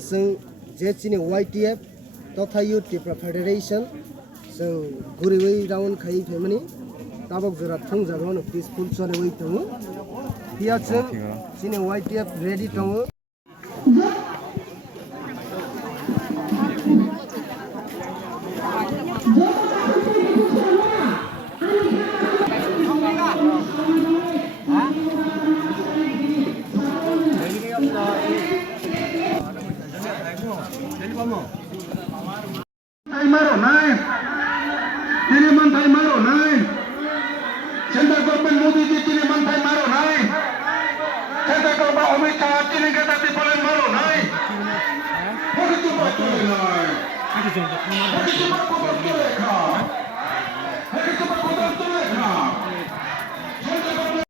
जों जेचिनि YTF तथा youth Tripura Federation जों गुरैयै राउन्ड खायै फेमिनि ताबक जरा थंजागावनो पिसफुल सने वै दङ बिया जों चिनि YTF रेडी दङ Ini mantai maro nai, Central Government Modi ji ini mantai maro nai, Central Government Amit Shah ini kata tipulan maro nai, begitu betul nai, begitu betul nai.